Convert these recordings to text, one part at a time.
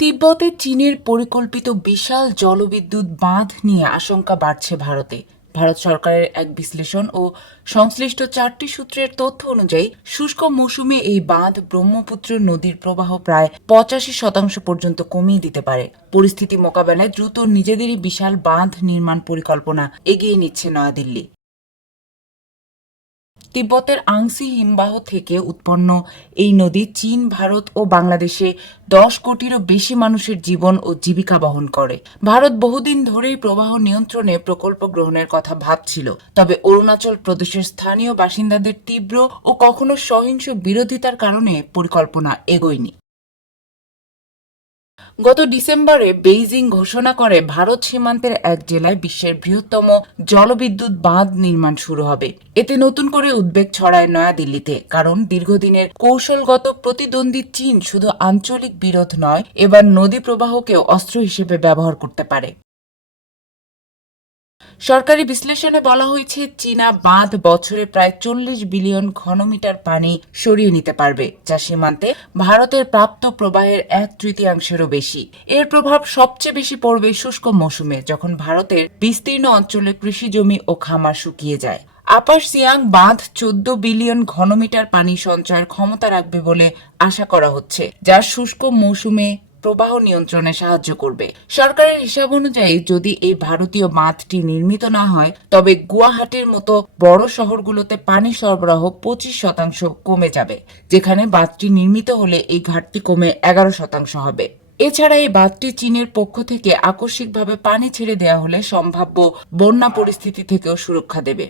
তিব্বতে চীনের পরিকল্পিত বিশাল জলবিদ্যুৎ বাঁধ নিয়ে আশঙ্কা বাড়ছে ভারতে। ভারত সরকারের এক বিশ্লেষণ ও সংশ্লিষ্ট চারটি সূত্রের তথ্য অনুযায়ী, শুষ্ক মৌসুমে এই বাঁধ ব্রহ্মপুত্র নদীর প্রবাহ প্রায় পঁচাশি শতাংশ পর্যন্ত কমিয়ে দিতে পারে। পরিস্থিতি মোকাবেলায় দ্রুত নিজেদেরই বিশাল বাঁধ নির্মাণ পরিকল্পনা এগিয়ে নিচ্ছে নয়াদিল্লি। তিব্বতের আংসি হিমবাহ থেকে উৎপন্ন এই নদী চীন, ভারত ও বাংলাদেশে দশ কোটিরও বেশি মানুষের জীবন ও জীবিকা বহন করে। ভারত বহুদিন ধরেই প্রবাহ নিয়ন্ত্রণে প্রকল্প গ্রহণের কথা ভাবছিল। তবে অরুণাচল প্রদেশের স্থানীয় বাসিন্দাদের তীব্র ও কখনো সহিংস বিরোধিতার কারণে পরিকল্পনা এগোয়নি। গত ডিসেম্বরে বেইজিং ঘোষণা করে ভারত সীমান্তের এক জেলায় বিশ্বের বৃহত্তম জলবিদ্যুৎ বাঁধ নির্মাণ শুরু হবে। এতে নতুন করে উদ্বেগ ছড়ায় নয়াদিল্লিতে, কারণ দীর্ঘদিনের কৌশলগত প্রতিদ্বন্দ্বী চীন শুধু আঞ্চলিক বিরোধ নয়, এবার নদী প্রবাহকেও অস্ত্র হিসেবে ব্যবহার করতে পারে। সরকারি বিশ্লেষণে বলা হয়েছে, চীনা বাঁধ বছরে প্রায় চল্লিশ বিলিয়ন ঘনমিটার পানি সরিয়ে নিতে পারবে, যা সীমান্তে ভারতের প্রাপ্ত প্রবাহের এক তৃতীয়াংশেরও বেশি। এর প্রভাব সবচেয়ে বেশি পড়বে শুষ্ক মৌসুমে, যখন ভারতের বিস্তীর্ণ অঞ্চলে কৃষি জমি ও খামার শুকিয়ে যায়। আপার সিয়াং বাঁধ চোদ্দ বিলিয়ন ঘনমিটার পানি সঞ্চয়ের ক্ষমতা রাখবে বলে আশা করা হচ্ছে, যা শুষ্ক মৌসুমে প্রবাহ নিয়ন্ত্রণে সাহায্য করবে। সরকারের হিসাব অনুযায়ী যদি এই ভারতীয় বাঁধটি নির্মিত না হয়, তবে গুয়াহাটির মতো বড় শহরগুলোতে পানি সরবরাহ পঁচিশ শতাংশ কমে যাবে, যেখানে বাঁধটি নির্মিত হলে এই ঘাটতি কমে এগারো শতাংশ হবে। এছাড়া এই বাঁধটি চীনের পক্ষ থেকে আকস্মিকভাবে পানি ছেড়ে দেওয়া হলে সম্ভাব্য বন্যা পরিস্থিতি থেকেও সুরক্ষা দেবে।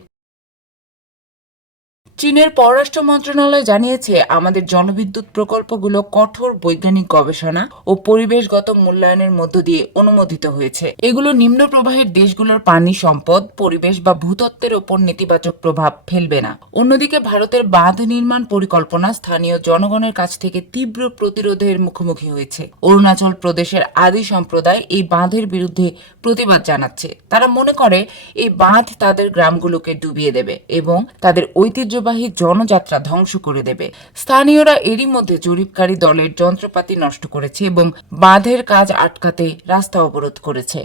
চীনের পররাষ্ট্র মন্ত্রণালয় জানিয়েছে, আমাদের জনবিদ্যুৎ প্রকল্পগুলো কঠোর বৈজ্ঞানিক গবেষণা ও পরিবেশগত মূল্যায়নের মধ্য দিয়ে অনুমোদিত হয়েছে। এগুলো নিম্ন প্রবাহের দেশগুলোর পানি সম্পদ, পরিবেশ বা ভূতত্ত্বের ওপর নেতিবাচক প্রভাব ফেলবে না। অন্যদিকে ভারতের বাঁধ নির্মাণ পরিকল্পনা স্থানীয় জনগণের কাছ থেকে তীব্র প্রতিরোধের মুখোমুখি হয়েছে। অরুণাচল প্রদেশের আদি সম্প্রদায় এই বাঁধের বিরুদ্ধে প্রতিবাদ জানাচ্ছে। তারা মনে করে, এই বাঁধ তাদের গ্রামগুলোকে ডুবিয়ে দেবে এবং তাদের ঐতিহ্যবাহী জনযাত্রা ধ্বংস করে দেবে। স্থানীয়রা এরই মধ্যে জরিপকারী দলের যন্ত্রপাতি নষ্ট করেছে এবং বাঁধের কাজ আটকাতে রাস্তা অবরোধ করেছে।